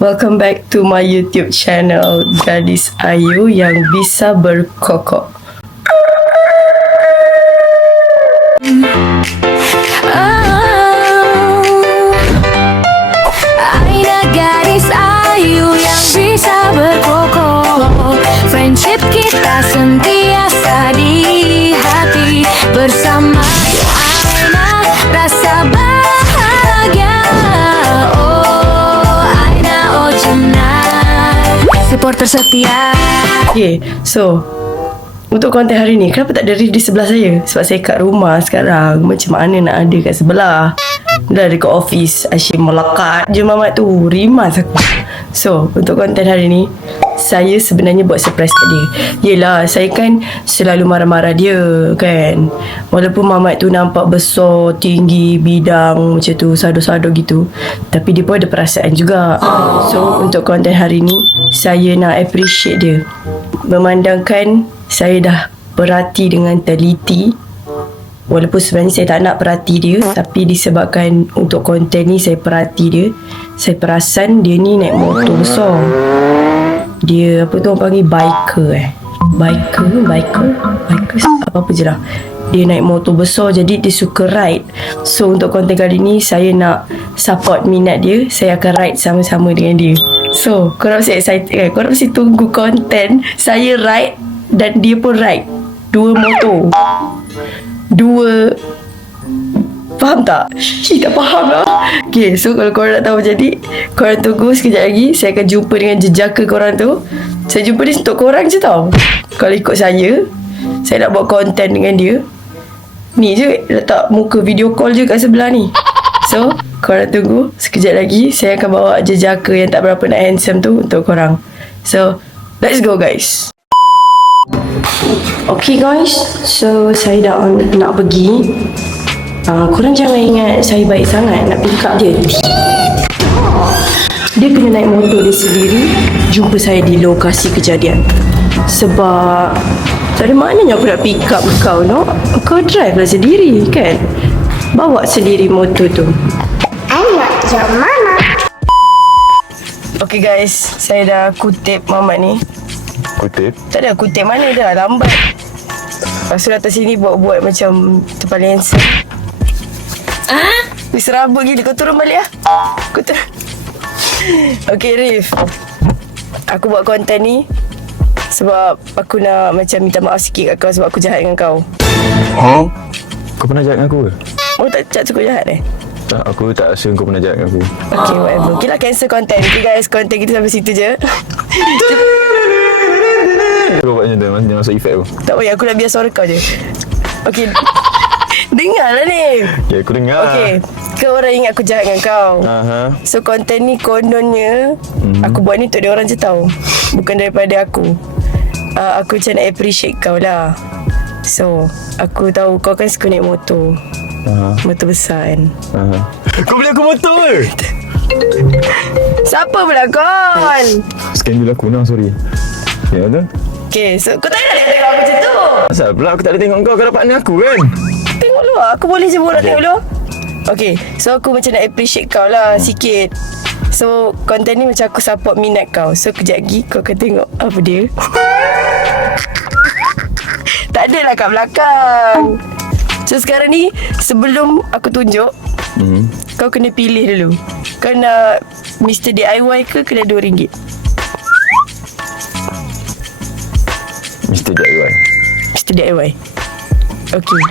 Welcome back to my YouTube channel, Gadis Ayu yang bisa berkokok. Aina gadis Ayu yang bisa berkokok. Friendship kita sentiasa di hati. Bersama Aina rasa bahagia. Oh Aina, oh Jenar, supporter setia. Okay, so untuk konten hari ni, kenapa tak ada Rif di sebelah saya? Sebab saya kat rumah sekarang. Macam mana nak ada kat sebelah? Dah dekat office, asyik melekat je mamat tu. Rimas aku. So, untuk konten hari ni, saya sebenarnya buat surprise kat dia. Yelah, saya kan selalu marah-marah dia kan. Walaupun mamat tu nampak besar, tinggi, bidang macam tu, sado-sado gitu, tapi dia pun ada perasaan juga. So, untuk konten hari ni, saya nak appreciate dia. Memandangkan saya dah perhati dengan teliti. Walaupun sebenarnya saya tak nak perhati dia, tapi disebabkan untuk konten ni saya perhati dia, saya perasan dia ni naik motor besar. Dia apa tu orang panggil biker Biker apa-apa je lah. Dia naik motor besar, jadi dia suka ride. So untuk konten kali ni saya nak support minat dia. Saya akan ride sama-sama dengan dia. So korang mesti excited kan? Korang mesti tunggu konten saya ride dan dia pun ride. Dua motor, dua. Faham tak? Tak faham lah. Okay, so kalau korang nak tahu jadi, korang tunggu sekejap lagi. Saya akan jumpa dengan jejaka korang tu. Saya jumpa ni untuk korang je tau. Kalau ikut saya nak buat konten dengan dia. Ni je, letak muka video call je kat sebelah ni. So, korang tunggu sekejap lagi. Saya akan bawa jejaka yang tak berapa nak handsome tu untuk korang. So, let's go guys. Okay guys, so saya dah nak pergi. Korang jangan ingat saya baik sangat nak pick up dia. Dia kena naik motor dia sendiri jumpa saya di lokasi kejadian. Sebab tak ada maknanya aku nak pick up kau, no? Kau drive lah sendiri kan? Bawa sendiri motor tu. Anak jom mama. Okay guys, saya dah kutip mamat ni. Kutip? Tak ada kutip mana dah, lambat. Lepas tu datang sini buat-buat macam tu paling handsome. Wih, serabut gila. Kau turun balik lah. Kau turun. Okay Rif, aku buat konten ni sebab aku nak macam minta maaf sikit kat kau sebab aku jahat dengan kau. Ha? Kau pernah jahat dengan aku ke? Oh tak cukup jahat Tak, aku tak rasa kau pernah jahat dengan aku. Okay whatever. Okay lah, cancel konten. Okay guys, konten kita sampai situ je. Kau buat macam tu, jangan masuk efek tu. Tak payah, aku nak biar suara kau je. Okay. Dengarlah ni. Ya, aku dengar. Okay, kau orang ingat aku jahat dengan kau. Aha. So konten ni kononnya aku buat ni untuk dia orang je tau, bukan daripada aku. Aku macam nak appreciate kau lah. So aku tahu kau kan suka naik motor. Motor besar kan. Kau beli aku motor ke? Siapa pula kau? Sekian dulu aku, sorry. Ya tu? Okay, so kau tak nak tengok aku macam tu. Asal pula aku tak boleh tengok kau dapat ni aku kan? Tengok dulu, aku boleh je borak tengok dulu. Okay, so aku macam nak appreciate kau lah sikit. So konten ni macam aku support minat kau. So kejap lagi kau akan tengok apa dia. Tak adalah kat belakang. So sekarang ni sebelum aku tunjuk, kau kena pilih dulu. Kau nak Mr. DIY ke kena RM2? Mr. DIY. Mr. DIY. Okay,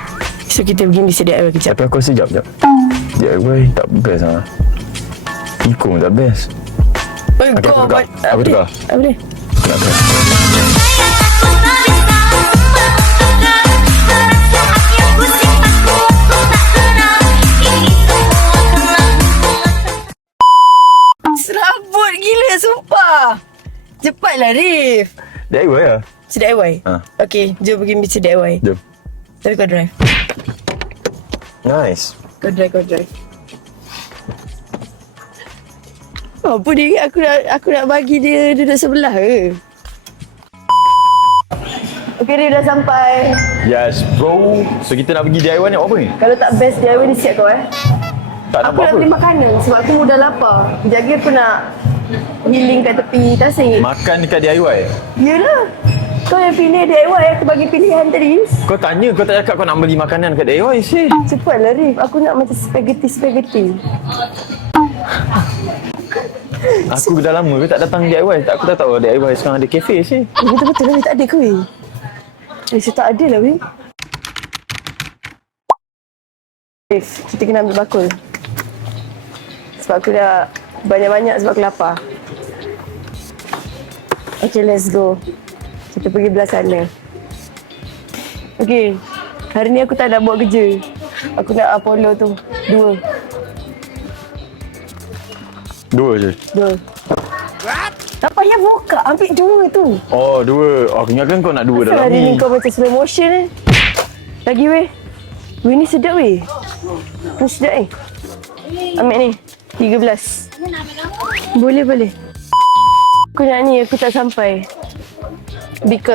so kita pergi Mr. DIY kejap. Tapi aku rasa sekejap. DIY tak best lah. Eco pun tak best. Okay, aku tukar. Aku tukar. Apa dia? Tak best. Serabut gila, sumpah. Cepatlah, Rif. DIY lah. Mr. DIY? Okay, jom pergi Mr. DIY. Jom. Tapi kau drive. Nice. Kau drive. Apa dia ingat aku nak bagi dia duduk sebelah ke? Okay, dia dah sampai. Yes bro. So kita nak pergi DIY ni apa ni? Kalau tak best DIY ni siap kau Tak nak Aku buat nak apa? beli makanan sebab aku mudah lapar. Kejap lagi aku nak healing kat tepi tasik. Makan dekat DIY. Yelah. Kau yang pilih DIY, aku bagi pilihan tadi. Kau tanya, kau tak cakap kau nak beli makanan kat DIY sih. Cepatlah Rif, aku nak macam spaghetti. Aku dah lama ke tak datang DIY. Aku tak tahu DIY sekarang ada kafe sih. Betul-betul lah, tak ada ke weh? Saya tak ada lah weh. Rif, kita kena ambil bakul. Sebab aku dah banyak-banyak sebab aku lapar. Okay, let's go. Kita pergi belah sana. Okay, hari ni aku tak nak buat kerja. Aku nak Apollo tu. 2. 2 je. Tak payah buka, ambil 2 tu. Oh, 2. Oh, aku ingatkan kau nak 2 dalam Hari ni. ni kau macam slow motion eh. Lagi weh. Weh ni sedap weh. Ni sedap eh. Ambil ni. 13. Boleh. Aku nak ni, aku tak sampai. Bika.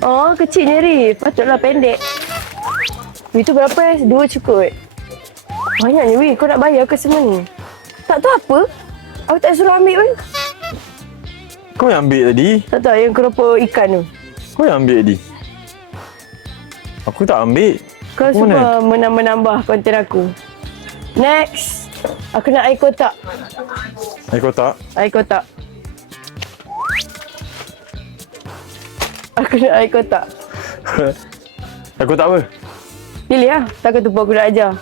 Oh, kecilnya Rif. Patutlah pendek. Weh tu berapa eh? 2 cukup. Banyaknya weh. Kau nak bayar ke semua ni? Tak tahu apa. Aku tak suruh ambil pun. Kau yang ambil tadi. Tak tahu yang keropok ikan tu. Kau yang ambil tadi. Aku tak ambil. Kau Mana? suka menambah konten aku. Next. Aku nak air kotak. Kau tak? Air kotak. Aku nak air kotak. Aku tak apa. Pilih lah. Takkan tu pun aku nak ajar.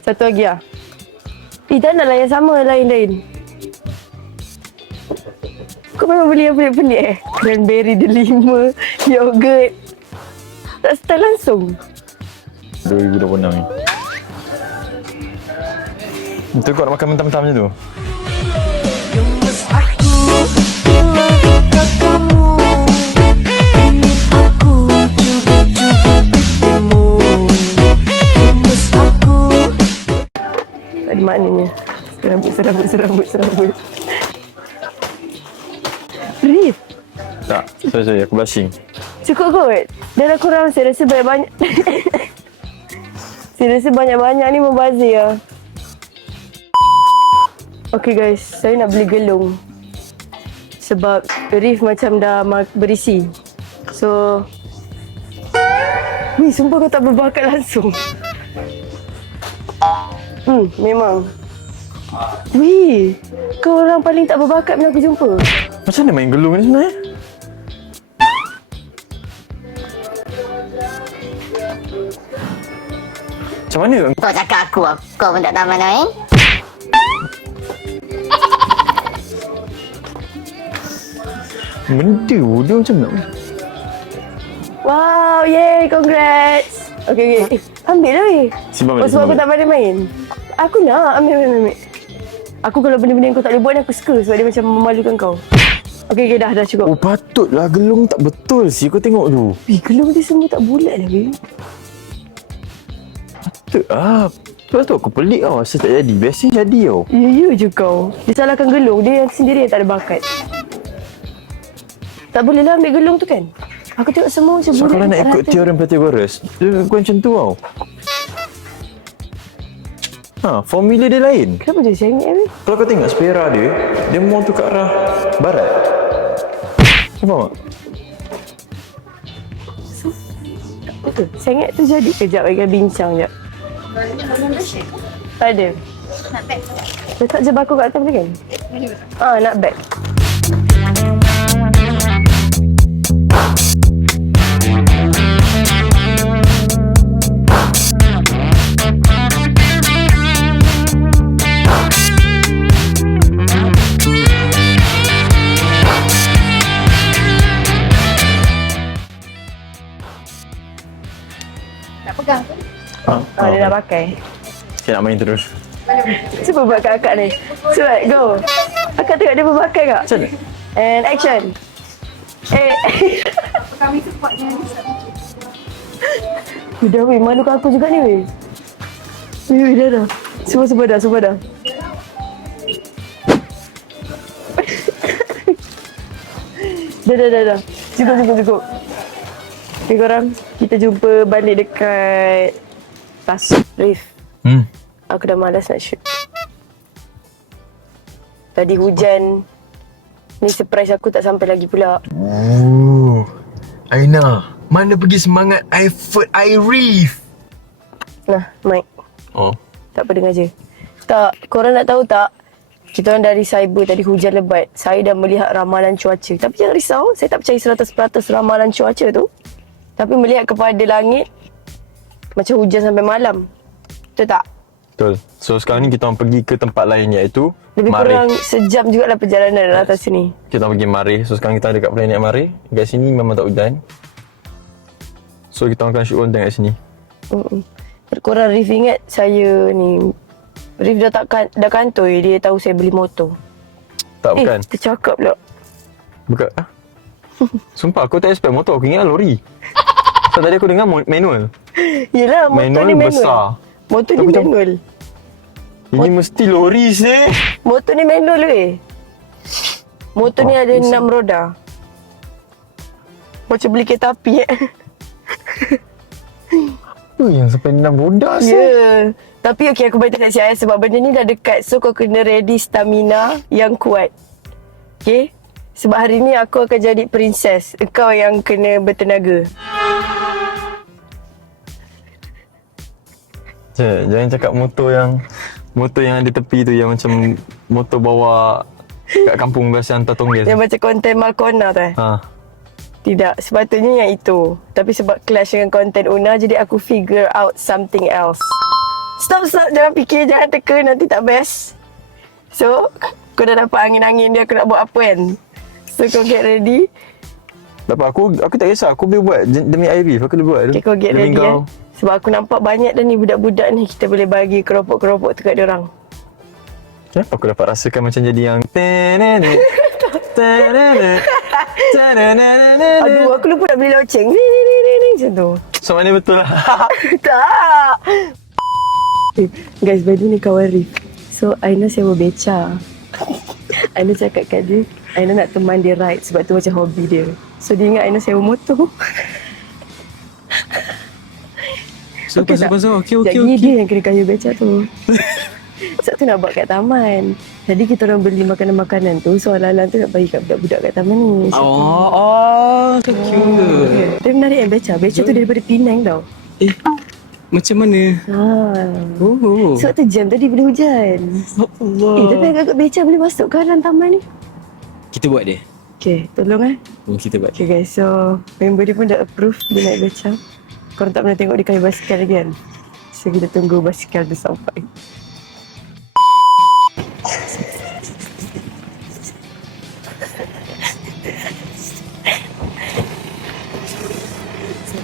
Satu lagi lah. Tak nak lah yang sama, lain-lain. Kau memang beli yang pelik-pelik eh? Cranberry dia 5, yogurt. Tak style langsung. 2026 ni. Betul kau nak makan mentah-mentah macam tu? Tak ada maknanya. Serabut. Rif, Tak. Sorry. Aku blushing. cukup kot. Dah dah kurang. Saya rasa banyak-banyak. Saya rasa banyak-banyak ni membazir lah. Okay guys, saya nak beli gelung. Sebab Rif macam dah berisi. So, wih, sumpah kau tak berbakat langsung. Memang. Wih, kau orang paling tak berbakat bila aku jumpa. Macam mana main gelung ni sebenarnya? Macam mana? Kau cakap aku pun tak tahu mana eh? Benda dia macam mana? Wow, yay, congrats. Okay. Ambil lah weh. Simpan Oh, balik, sebab aku simpan tak pandai main. Aku nak, ambil. Aku kalau benda-benda yang kau tak boleh buat ni aku suka sebab dia macam memalukan kau. Okay, dah cukup. Oh, patutlah gelung tak betul sih. Kau tengok tu. Weh, gelung dia semua tak bulat lah weh. Patut lah. Lepas tu aku pelik tau. Asal tak jadi. Biasanya jadi tau. Ya je kau. Dia salahkan gelung, dia yang sendiri yang tak ada bakat. Tak boleh lah ambil gelung tu kan? Aku tengok semua macam So bulat. kalau nak tak ikut rata. teorem Pythagoras, dia bukan macam tu tau. Formula dia lain. Kenapa dia sengit weh? Kalau kau tengok spera dia, dia mau tu ke arah barat. Kau faham tak? Betul. Sengit tu jadi kejap bagi bincang jap. Tak ada. Letak je bakul kat atas boleh kan? Nak bag. Dia dah pakai. Saya nak main terus. Cuba buat kat akak ni. Cuba, go. Akak tengok dia berbakai tak? Macam mana? And action. Kami supportnya Dah weh, malukan aku juga ni weh. Weh, dah. Semua dah. Dah. Cukup. Okay korang, kita jumpa balik dekat Rif, Hmm. aku dah malas nak shoot. Tadi hujan. Ni surprise aku tak sampai lagi pula. Aina, mana pergi semangat effort Arif? Nah, Mike. Oh. Tak apa, dengar je. Tak, korang nak tahu tak? Kita orang dari cyber tadi hujan lebat. Saya dah melihat ramalan cuaca. Tapi jangan risau, saya tak percaya 100% ramalan cuaca tu. Tapi melihat kepada langit, macam hujan sampai malam. Betul tak? Betul. So sekarang ni kita orang pergi ke tempat lain iaitu Lebih Marih. kurang sejam jugalah perjalanan atas sini. Kita orang pergi Marih. So sekarang kita dekat planet Marih. Dekat sini memang tak hujan. So kita orang akan shoot konten kat sini. Korang Rif ingat saya ni, Rif dah kantoi, dia tahu saya beli motor. Tak bukan. Tercakap pula. Bukan. Sumpah aku tak expect motor. Aku ingat lori. So tadi aku dengar manual. Yelah, motor Manual ni manual. besar. Motor ni Aku macam- manual. Ini mesti lori sih. Motor ni manual weh. Motor ni ada 6 roda. Macam beli kereta api Yang sampai 6 roda Ya. sih. Yeah. Tapi okey, aku beritahu kat Syed sebab benda ni dah dekat. So kau kena ready stamina yang kuat. Okay? Sebab hari ni aku akan jadi princess. Kau yang kena bertenaga. Jangan cakap motor yang ada tepi tu, yang macam motor bawa kat kampung biasa hantar tonggel. Yang macam konten Malcona tu Ha. Tidak, sepatutnya yang itu. Tapi sebab clash dengan konten Una, jadi aku figure out something else. Stop, jangan fikir, jangan teka, nanti tak best. So, kau dah dapat angin-angin dia, aku nak buat apa kan? So, kau get ready. Tak apa, aku tak kisah. Aku boleh buat demi Arif. Aku boleh buat. Okay, kau get demi ready kau. Sebab aku nampak banyak dah ni budak-budak ni, kita boleh bagi keropok-keropok tu kat diorang. Kenapa aku dapat rasakan macam jadi yang tenenet, tenenet, tenenet. Aduh, aku lupa nak beli loceng. Ni, macam tu. So mana betul lah. Tak. Guys, by the way ni kawan Rif. So, Aina sewa beca. Aina cakap kat dia, Aina nak teman dia ride sebab tu macam hobi dia. So, dia ingat Aina sewa motor. So, Okey tak? okey. Jadi dia yang kena kayu beca tu. Sebab tu nak buat kat taman. Jadi kita orang beli makanan-makanan tu. So alang-alang tu nak bagi kat budak-budak kat taman ni. So cute. Dia menarik yang beca. Beca tu daripada Penang tau. Macam mana? Oh. Sebab tu jam tadi boleh hujan. Allah. Tapi agak-agak beca boleh masuk ke dalam taman ni? Kita buat dia. Okay, tolong Kita buat. Okay guys, so member dia pun dah approve dia naik beca. Korang tak pernah tengok dia kayu basikal lagi kan? So kita tunggu basikal tu sampai.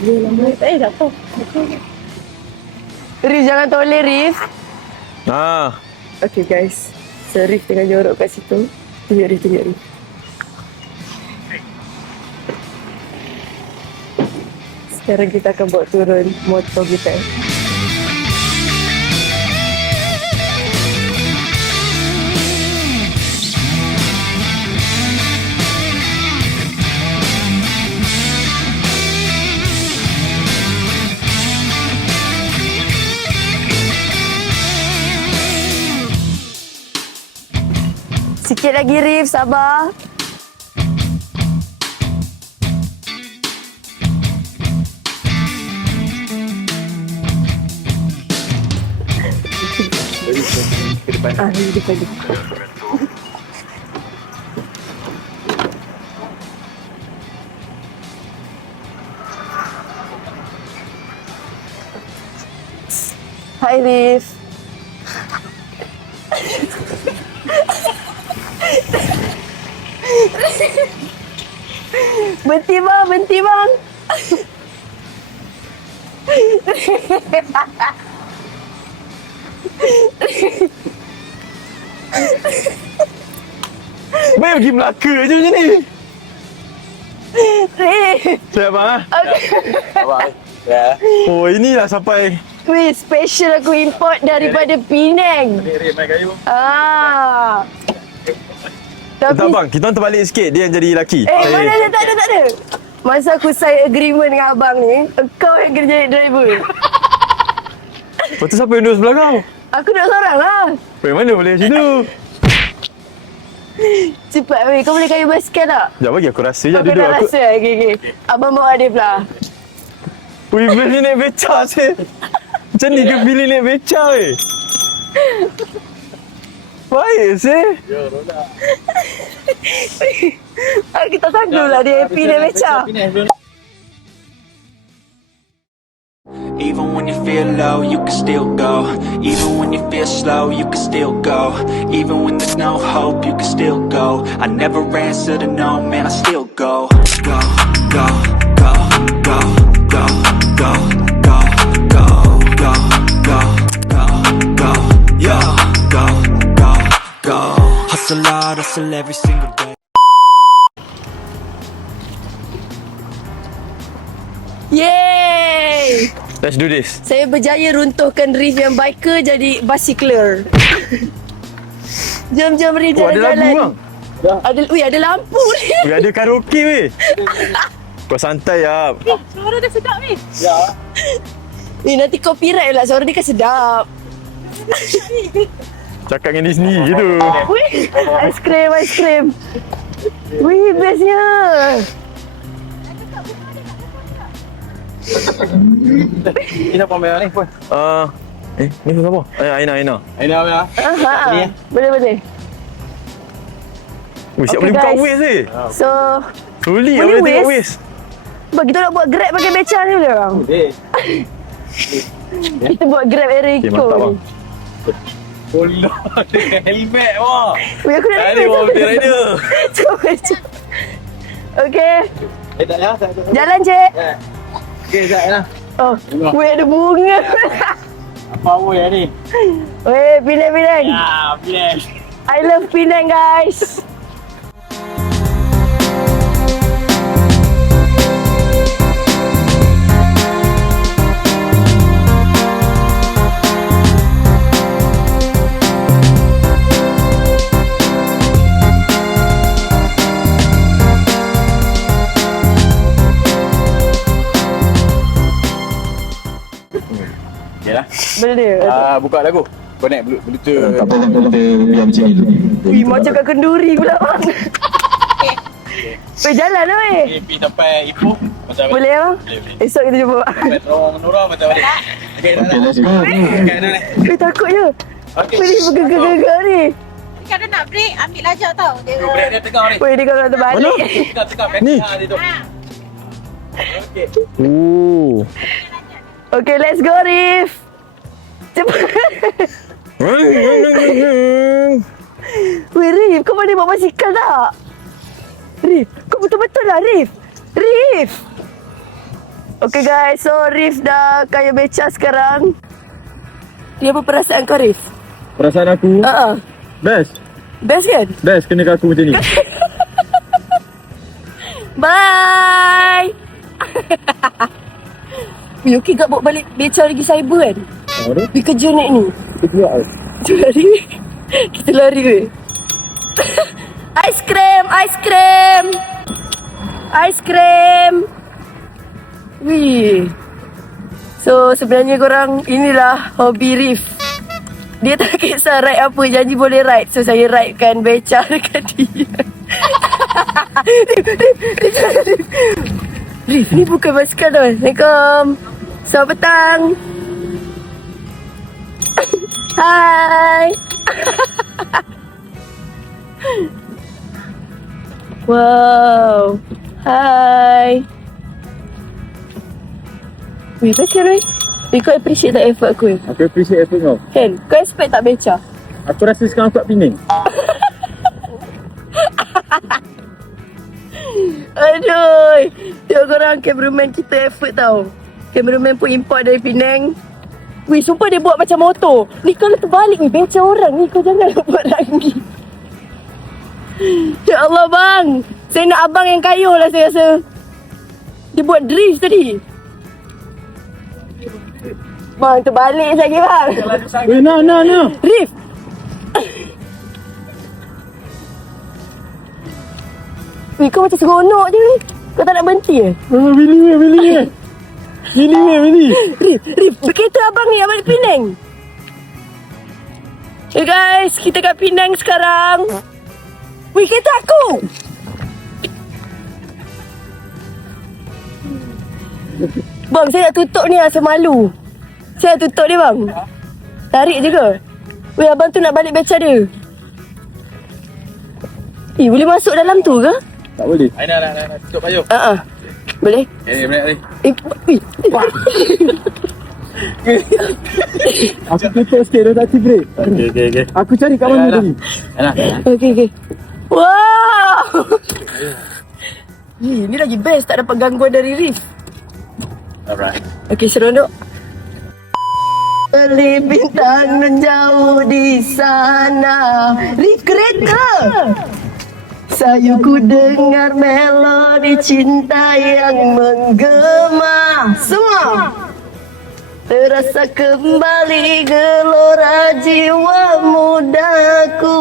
Tak apa. Rif, jangan toleh Rif. Ha. Okay guys, so Rif tengah jorok kat situ. Tunjuk Rif. Sekarang kita akan bawa turun motor kita. Sikit lagi Rif, sabar. Di depan. Hai Rif. Berhenti bang. Baik pergi Melaka je macam ni. Rif. Siap bang ah. Abang. Ya. Oh inilah sampai. Wih, special aku import daripada Penang. Ah. Tak bang, kita orang terbalik sikit. Dia yang jadi lelaki. Mana ada, tak ada. Masa aku sign agreement dengan abang ni, kau yang kena jadi driver. Lepas tu siapa yang duduk sebelah kau? Aku duduk seorang lah. Weh, mana boleh macam tu? Cepat weh, kau boleh kayu basikal tak? Sekejap bagi aku rasa je Kau duduk dah aku. rasa? Okay. Abang bawa dia pula. Weh, pilih naik beca je. Macam ni ke pilih naik beca weh? Baik sih. Kita sanggup lah dia happy naik beca. Even when you feel low, you can still go. Even when you feel slow, you can still go. Even when there's no hope, you can still go. I never answer to no, man, I still go. Go, go, go, go, go, go, go, go, go, go, go, go, yo, go, go, go. Hustle hard, hustle every single day. Yeay! Let's do this. Saya berjaya runtuhkan Reef yang biker jadi bicycler. Jom Reef Oh, ada lagu jalan-jalan. bang. Ada lampu ni. Weh, ada karaoke weh. Kau santai lah. Suara dia sedap ni. Ya. Nanti copyright pula. Suara dia kan sedap. Cakap dengan dia sendiri gitu. Wih, aiskrim. Wih, bestnya. Ni siapa ambil ni pun? Ni siapa? Aina. Aina ambil ah. Aha. Boleh. Weh, siap Okay, boleh buka guys. waist eh. So, Suli Boleh boleh tengok waist? waist. bang, kita nak buat grab pakai beca ni boleh bang? Boleh. Kita buat grab area Okay, Eco mantap ni. bang. Bola dengan helmet wah. Weh, aku nak Tadi bawa betul rider. Cuba. Okay. Tak ya. Jalan, cik. Okey, sekejap lah. Oh, weh, ada bunga. Apa yang ni? Weh, Penang. Ya, Penang. I love Penang, guys. Okeylah. Benda dia. Buka lagu. Connect Bluetooth. Tak apa, kita biar macam ni dulu. Wih, macam kat kenduri pula, bang. Weh, jalan lah, weh. Pergi sampai Ipoh. Macam Boleh, bang? Esok kita jumpa. Metro Menora macam balik. Okey, Okay, let's go. Okey, dah ni. Weh, takut je. Okey. Weh, bergegar-gegar ni. Kalau nak break, ambil lajak tau. Dia Break dia tengah ni. Weh, dia kalau terbalik. Tengah Ni. dia tu. Okey. Oh. Okay, let's go, Rif. Cepat. Weh, Rif, kau boleh bawa basikal tak? Rif, kau betul-betul lah, Rif. Okay, guys. So, Rif dah kaya beca sekarang. Dia apa perasaan kau, Rif? Perasaan aku best. Best kan? Best kena kat aku macam ni. Bye. Weh, okey tak bawa balik beca lagi cyber kan? Pergi kerja naik ni. Kita lari. Kita lari weh. Ice cream. Wih. So sebenarnya korang inilah hobi Rif. Dia tak kisah ride apa, janji boleh ride. So saya ridekan beca dekat dia. Rif, ni bukan basikal tau. Assalamualaikum. Selamat petang. Hai. Wow. Hai. Weh, basikal weh. Kau appreciate tak effort aku? Aku appreciate effort kau. Kan? Kau expect tak beca? Aku rasa sekarang aku kat Penang. Aduh. Tengok korang cameraman kita effort tau. Cameraman pun import dari Penang. Weh, sumpah dia buat macam motor. Ni kalau terbalik ni, beca orang ni. Kau jangan buat lagi. Ya Allah bang. Saya nak abang yang kayuh lah saya rasa. Dia buat drift tadi. Bang, terbalik lagi bang. Weh, no. Rif. Weh, kau macam seronok je. Kau tak nak berhenti eh? Billy. Sini ni. Rif, kereta abang ni, abang Penang. Hey guys, kita kat Penang sekarang. Wih, kereta aku. Bang, saya nak tutup ni, saya malu. Saya nak tutup ni bang. Tarik je ke? Weh, abang tu nak balik beca dia. Boleh masuk dalam tu ke? Tak boleh. Dah. Tutup payung. Boleh? Boleh. Wih. Aku tutup sikit dah tak break. Okey. Aku cari kat mana tadi? Okey. Wow. Ni lagi best, tak dapat gangguan dari Rif. Alright. Okey, seronok. Beli bintang menjauh di sana. Rif, kereta. Sayuku dengar melodi cinta yang menggema. Semua terasa kembali gelora jiwa mudaku.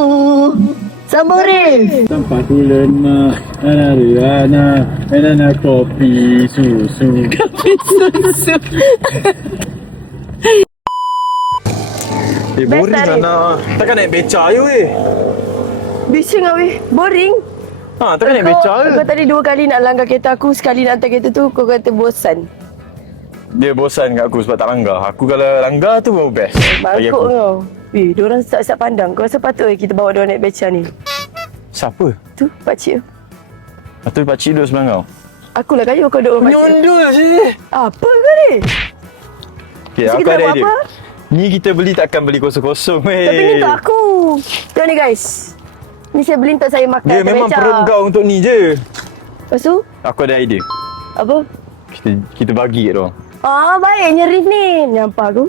Sambung Rif. Tempat tu lemak, anak kopi susu. Boring Best lah nak. Takkan naik beca je weh. Bising lah weh. Boring. Takkan naik beca je. Kau tadi 2 kali nak langgar kereta aku. Sekali nak hantar kereta tu, kau kata bosan. Dia bosan kat aku sebab tak langgar. Aku kalau langgar tu baru best. Bagi Bangkok aku. kau. Diorang start pandang. Kau rasa patut kita bawa diorang naik beca ni? Siapa? Tu, pakcik tu. Atau pakcik duduk sebelah kau? Akulah kayu kau duduk dengan pakcik. Nyondol je. Apa kau ni? Okay, So, aku kita ada buat idea. apa? Ni kita beli takkan beli kosong-kosong weh. Tapi ni untuk aku. Tengok ni guys. Ni saya beli untuk saya makan. Dia atas memang beca. perut kau untuk ni je. Lepas tu, Aku ada idea. apa? Kita bagi kat diorang. Baiknya Rif ni. Nampak aku.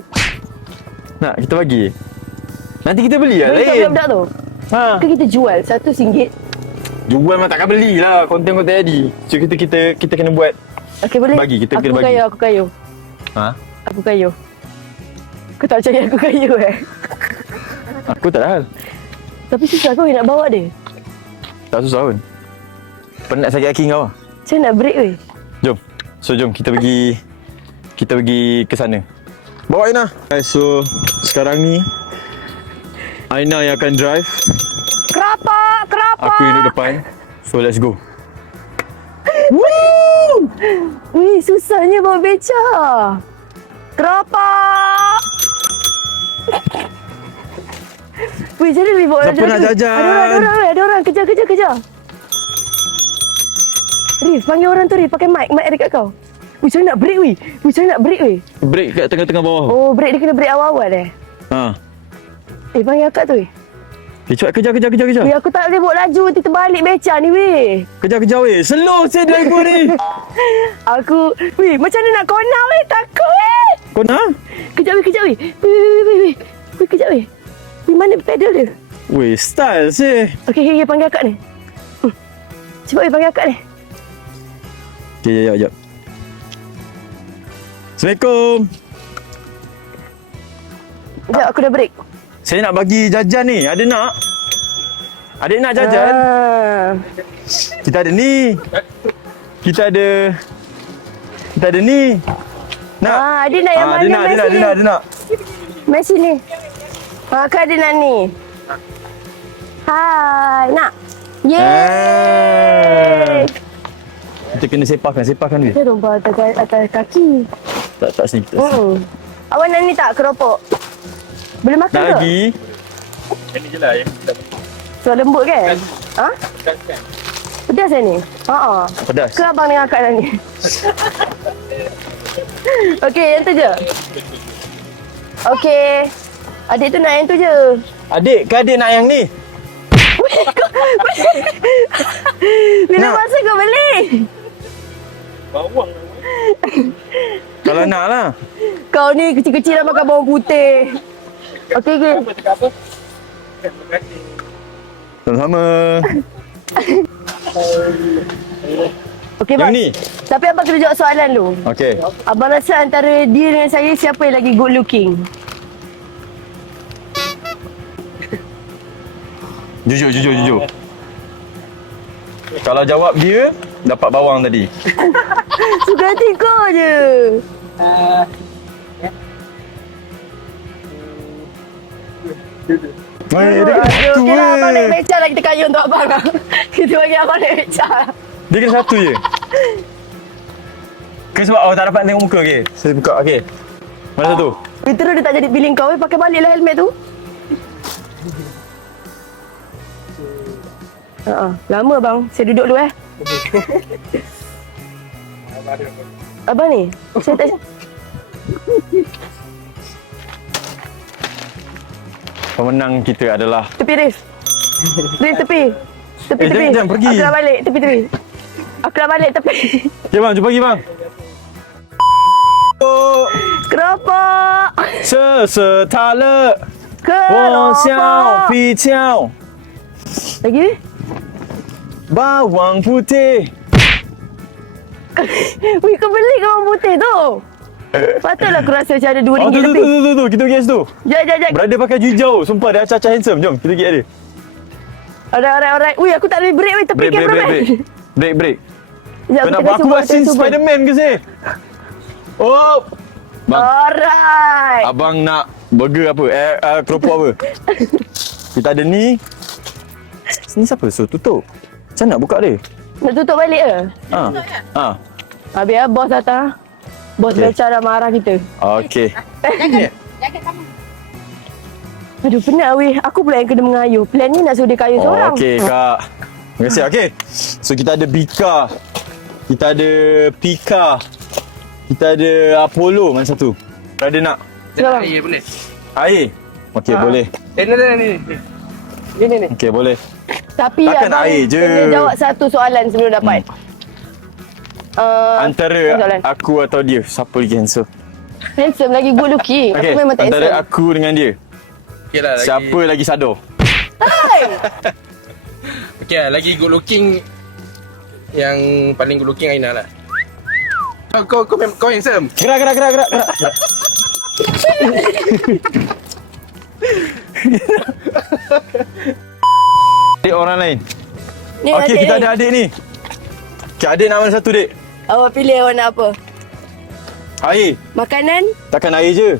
Nak kita bagi? Nanti kita beli lah Beli kat lain. budak-budak tu. Ke kita jual RM1? Jual mah takkan beli lah. Konten-konten jadi. So kita kena buat. Okey, boleh? Bagi, kita kena bagi. Aku kayu. Aku kayu. Kau tak percaya aku kayu Aku tak ada hal. Tapi susah kau nak bawa dia. Tak susah pun. Penat sakit kaki kau lah. Macam nak break weh. Jom. So jom kita pergi ke sana. Bawa Aina. So sekarang ni Aina yang akan drive. Kerapak. Aku yang duduk depan. So let's go. Wih, susahnya bawa beca. Kerapak. Wih, jadi Rif bawa Siapa nak jajan? Ada orang. Kejar. Rif, panggil orang tu Rif. Pakai mic dekat kau. Wih, macam nak break weh. Break kat tengah-tengah bawah. Oh, break dia kena break awal-awal panggil akak tu weh. Cepat kejar. Weh, aku tak boleh bawa laju. Nanti terbalik beca ni weh. Kejar weh. Slow saya driver ni. Weh, macam mana nak corner weh. Takut weh. Kau nak? Kejap weh. Weh, kejap weh. Weh, mana pedal dia? Weh, style sih. Okey, panggil akak ni. Cepat weh, panggil akak ni. Okay, jap. Assalamualaikum. Sekejap, aku dah break. Saya nak bagi jajan ni. Ada nak? Adik nak jajan? Kita ada ni. Kita ada ni. Nak? Adik nak yang mana? Dia nak. Mari sini. Akak ada nak ni. Hai, nak. Yeay. Kita kena sepahkan dia. Dia rumpah atas kaki. Tak sini kita. Awak nak ni tak keropok? Boleh makan Tak ke? lagi. Ini je lah yang So lembut kan? kan. Pedas kan ni? Pedas. Ke abang dengan akak nak ni? Okey, yang tu je. Okey. Adik tu nak yang tu je. Adik nak yang ni? Bila Nak. masa kau beli? Bawang. Kalau nak lah. Kau ni kecil-kecil dah makan bawang putih. Okey. Apa cakap apa? Terima kasih. Sama-sama. Okey Yang bang. ni? Tapi abang kena jawab soalan dulu. Okey. Abang rasa antara dia dengan saya siapa yang lagi good looking? Jujur. Kalau jawab dia, dapat bawang tadi. Suka hati kau je. Aduh, okey lah, abang naik beca lah, kita kaya untuk abang lah. Kita bagi abang naik beca lah. Dia kena satu je. Ke sebab awak tak dapat tengok muka ke? Saya buka, okey. Mana satu? Terus dia tak jadi pilih kau, pakai balik lah helmet tu. Lama bang, saya duduk dulu Abang ni, saya tak... Pemenang kita adalah Tepi Rif. Rif tepi. Tepi tepi. jangan pergi. Aku nak balik tepi tepi. Aku nak balik tepi. okey bang, jumpa lagi bang. Oh, Keropok. 这是他了，我笑 Keropok. 皮条， Lagi? bawang putih. Wih, kau beli ke bawang putih tu? Patutlah aku rasa macam ada RM2 Oh, tu, lebih. tu. Kita pergi kat situ. Jap. Brother pakai hijau. Sumpah dia acah-acah handsome. Jom, kita pergi kat dia. Alright. Wih, aku tak boleh break weh, tepi cameraman. Break. Sekejap, Kau nak kita buat aku cuba, buat scene kita cuba. Spiderman ke sih? Oh. Bang, Alright. abang nak burger apa? Keropok apa? Kita ada ni. Ni siapa suruh tutup? Macam nak buka dia? Nak tutup balik ke? Ha. Habis lah, bos datang. Bos Okay. beca dah marah kita. Okey. Jaga kamu. Aduh, penat weh. Aku pula yang kena mengayuh. Plan ni nak suruh dia kayuh seorang. Okey, Kak. Terima kasih. Okey. So, kita ada Bika. Kita ada Pika. Kita ada Apollo. Mana satu? Ada nak? Sekarang. Air boleh? Air? Okey, boleh. Ni. Okey, boleh. Tapi Takkan abang air je. kena jawab satu soalan sebelum dapat. Antara soalan. aku atau dia, siapa lagi handsome? Handsome lagi good looking. Okey, Aku memang tak antara handsome. aku dengan dia, Okey lah lagi. siapa lagi sadar? Okey lah, lagi good looking. Yang paling good looking Aina lah. Kau handsome. Gerak. Adik orang lain. Ni Okey, adik kita ni. ada adik ni. Okey, adik nak mana satu, Dek? Awak pilih awak nak apa? Air. Makanan? Takkan air je.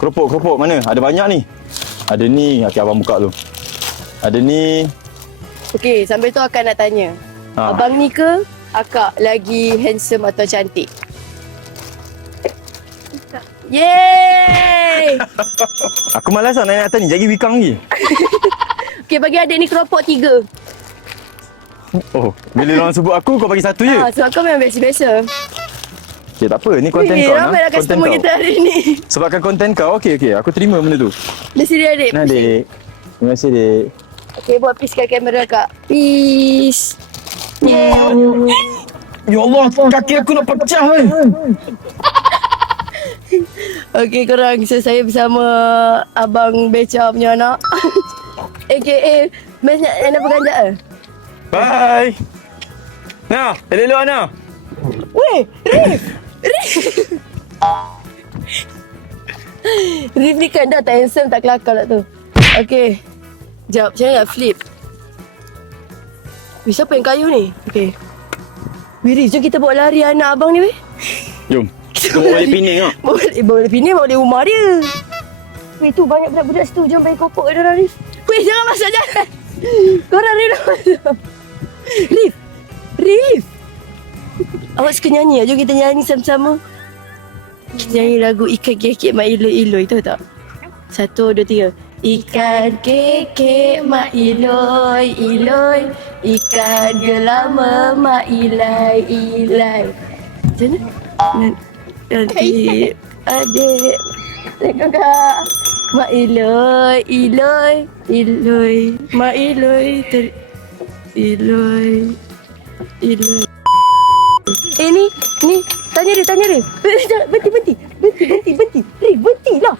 Keropok mana? Ada banyak ni. Ada ni. Okey, abang buka tu. Ada ni. Okey, sambil tu akak nak tanya. Ha. Abang ni ke akak lagi handsome atau cantik? Yeay! Aku malas nak tanya. Jadi wikang lagi. Okey, bagi adik ni keropok 3. Oh, bila orang sebut aku, kau bagi satu je. Sebab kau memang biasa-biasa. Okey, tak apa. Ni konten kau. Ramai lah Konten customer kau. kita hari ni. Sebabkan konten kau. Okey. Aku terima benda tu. Di sini adik. Nah, Dek. Terima kasih, Dek. Okey, buat peace kat kamera kak. Peace. Yeay. Ya Allah, kaki aku nak pecah. Okey korang, so saya bersama Abang Beca punya anak. AKA Mes nak berganjak ke? Bye. Nah, elok Ana. Weh, Rif! Rif ni kan dah tak handsome, tak kelakar lah tu. Okey. Sekejap, macam mana nak flip? Weh, siapa yang kayuh ni? Okey. Weh Rif, jom kita bawa lari anak abang ni weh. Jom. Kita boleh pining ah. Boleh pining, bawa dia rumah dia. Weh, tu banyak budak-budak situ. Jom bagi kopok ke diorang, Rif. Weh, jangan masuk jalan. Korang Rif dah masuk. Rif. Awak suka nyanyi lah. Jom kita nyanyi sama-sama. Kita nyanyi lagu Ikan Kekek Mak Iloi-Iloi. Tahu tak? 1, 2, 3. Ikan kekek Mak Iloi-Iloi. Ikan gelama Mak Ilai-Ilai. Macam mana? Nanti adik tengok kak. Mak Iloi, Mak Iloi, Iloi. Ni, tanya dia. Berhenti. Rif, berhentilah.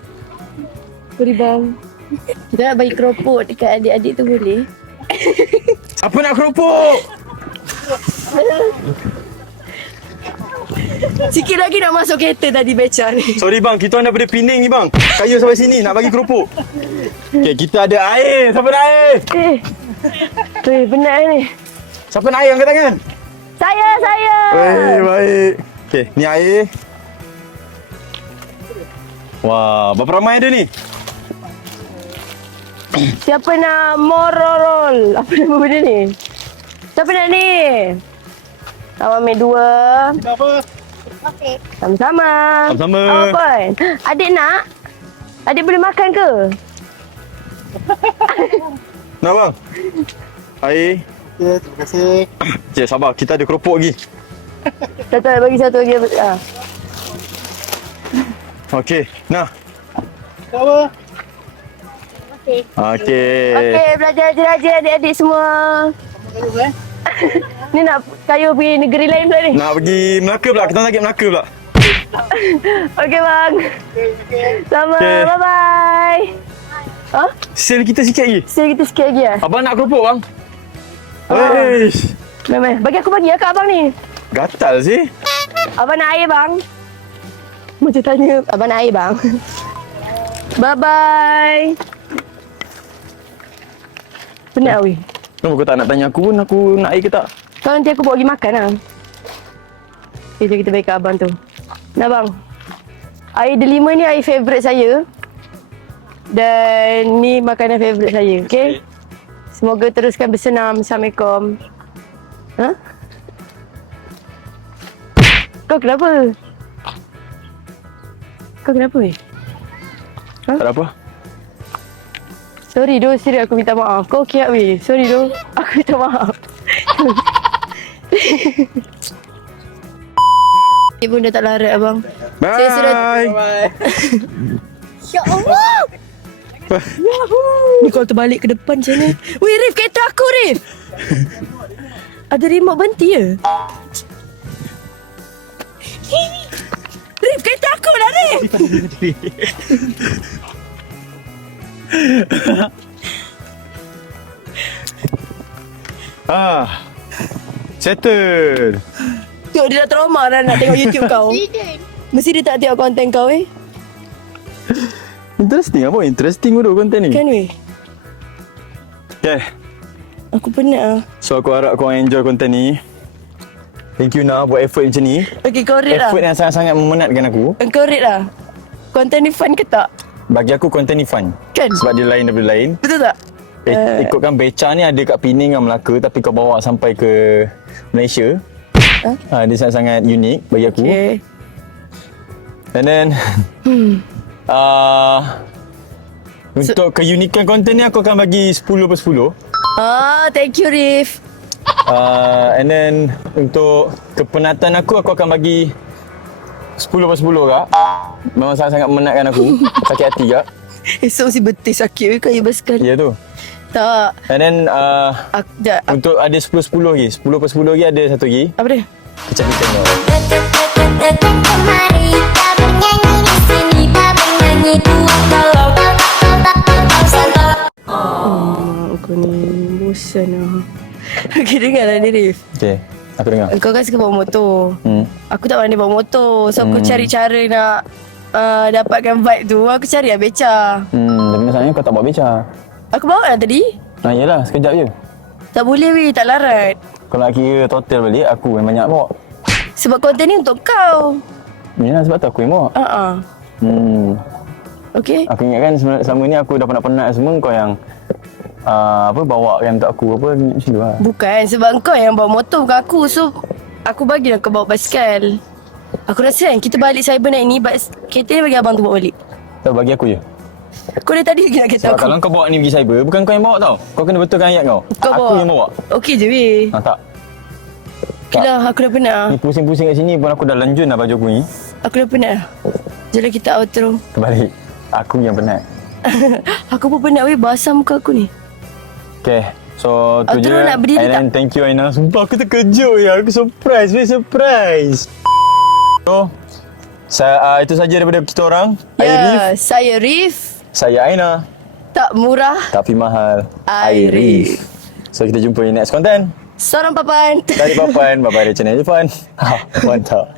Sorry bang. Kita nak bagi keropok dekat adik-adik tu boleh? Apa nak keropok? Sikit lagi nak masuk kereta tadi Beca ni. Sorry bang, kita orang daripada Penang ni bang. Kayu sampai sini nak bagi keropok. Okey, kita ada air. Siapa nak air? Weh, penat ni. Siapa nak air angkat tangan? Saya. Baik. Okey, ni air. Wah, berapa ramai ada ni? Siapa nak mororol? Apa nama benda ni? Siapa nak ni? Abang ambil 2. Apa? Sama-sama. Sama-sama. Apa? Adik nak? Adik boleh makan ke? Nak bang? Air. Ya, terima kasih. Cik, sabar. Kita ada keropok lagi. Satu bagi satu lagi. Okey. Nah. Apa? Okey. Okey, belajar rajin-rajin adik-adik semua. Ni nak kayu pergi negeri lain pula ni. Nak pergi Melaka pula. Kita nak pergi Melaka pula. Okey bang. Sama. Okey. Bye-bye. Ha? Sale kita sikit lagi. Sale kita sikit lagi lah. Abang nak keropok bang? Ah. Eish. Memang. Bagi aku bagi kat abang ni. Gatal sih. Abang nak air bang? Macam tanya. Abang nak air bang? Bye-bye. Penat weh. Kenapa kau tak nak tanya aku pun aku nak air ke tak? Kalau nanti aku bawa pergi makan lah. Okay, jom kita bagi kat abang tu. Nah bang. Air delima ni air favourite saya. Dan ni makanan favourite saya. Okay? Semoga teruskan bersenam. Assalamualaikum. Ha? Kau kenapa? Kau kenapa weh? Tak ada apa. Sorry doh, serius aku minta maaf. Kau kiat weh. Sorry doh. Aku minta maaf. Ibu dah tak larat abang. Bye. Saya sudah Ya Allah. Ni kalau terbalik ke depan macam mana? Weh Rif, kereta aku Rif. Ada remote berhenti ya? Rif, kereta aku lah Rif. Settle. Tengok dia dah trauma dah nak tengok YouTube kau. Mesti dia tak tengok konten kau Interesting apa? Interesting dulu konten ni. Kan weh? Okay. Aku penat lah. So aku harap kau enjoy konten ni. Thank you Nah buat effort macam ni. Okay, kau rate lah. Effort yang sangat-sangat memenatkan aku. Kau rate lah. Konten ni fun ke tak? Bagi aku konten ni fun. Kan? Sebab dia lain daripada lain. Betul tak? Ikutkan beca ni ada kat Penang dengan Melaka tapi kau bawa sampai ke Malaysia. Dia sangat-sangat unik bagi aku. Okay. And then untuk keunikan konten ni aku akan bagi 10/10. Thank you Rif. And then untuk kepenatan aku akan bagi 10/10 kak. Memang sangat-sangat memenatkan aku. Sakit hati kak. Esok mesti betul sakit weh kayu basikal. Ya tu. Tak. And then Aku untuk ada 10/10 lagi. 10/10 lagi ada satu lagi. apa dia? Kecantikan kau. Datang kemari, tak bernyanyi di sini, tak bernyanyi tua kalau Aku ni bosan lah. Okay, dengarlah ni Rif. Okay, aku dengar. Kau kan suka bawa motor. Aku tak pandai bawa motor. So aku cari cara nak dapatkan vibe tu. Aku cari lah beca. Tapi masalahnya kau tak bawa beca. Aku bawa lah tadi. Yelah, sekejap je. Tak boleh weh, tak larat. Kalau nak kira total balik, aku yang banyak bawa. Sebab konten ni untuk kau. Yalah, sebab tu aku yang bawa. Okay. Aku ingatkan selama ni aku dah penat-penat semua, kau yang bawa yang untuk aku apa macam tu lah. Bukan, sebab kau yang bawa motor, bukan aku. So, aku bagilah kau bawa basikal. Aku rasa kan, kita balik cyber night ni, kereta ni bagi abang tu bawa balik. Tak, bagi aku je. Kau dari tadi lagi nak kata Sebab aku. kalau kau bawa ni pergi cyber, bukan kau yang bawa tau. Kau kena betulkan ayat kau. Kau aku bawa. yang bawa. Okey je weh. Tak. Okay lah, aku dah penat lah. Ni pusing-pusing kat sini pun aku dah lanjun dah baju aku ni. Aku dah penat lah. Jom kita outro. Terbalik. Aku yang penat. Aku pun penat weh, basah muka aku ni. Okay. So tu je. Outro nak berdiri And then thank you Aina. Sumpah aku terkejut ya. Aku surprise. Very surprise. So itu saja daripada kita orang. Ya, saya Rif. Saya Aina. Tak murah. Tapi mahal. Airif. So kita jumpa di next content. Seorang papan. Dari papan. Bye-bye dari channel Irfan. Mantap.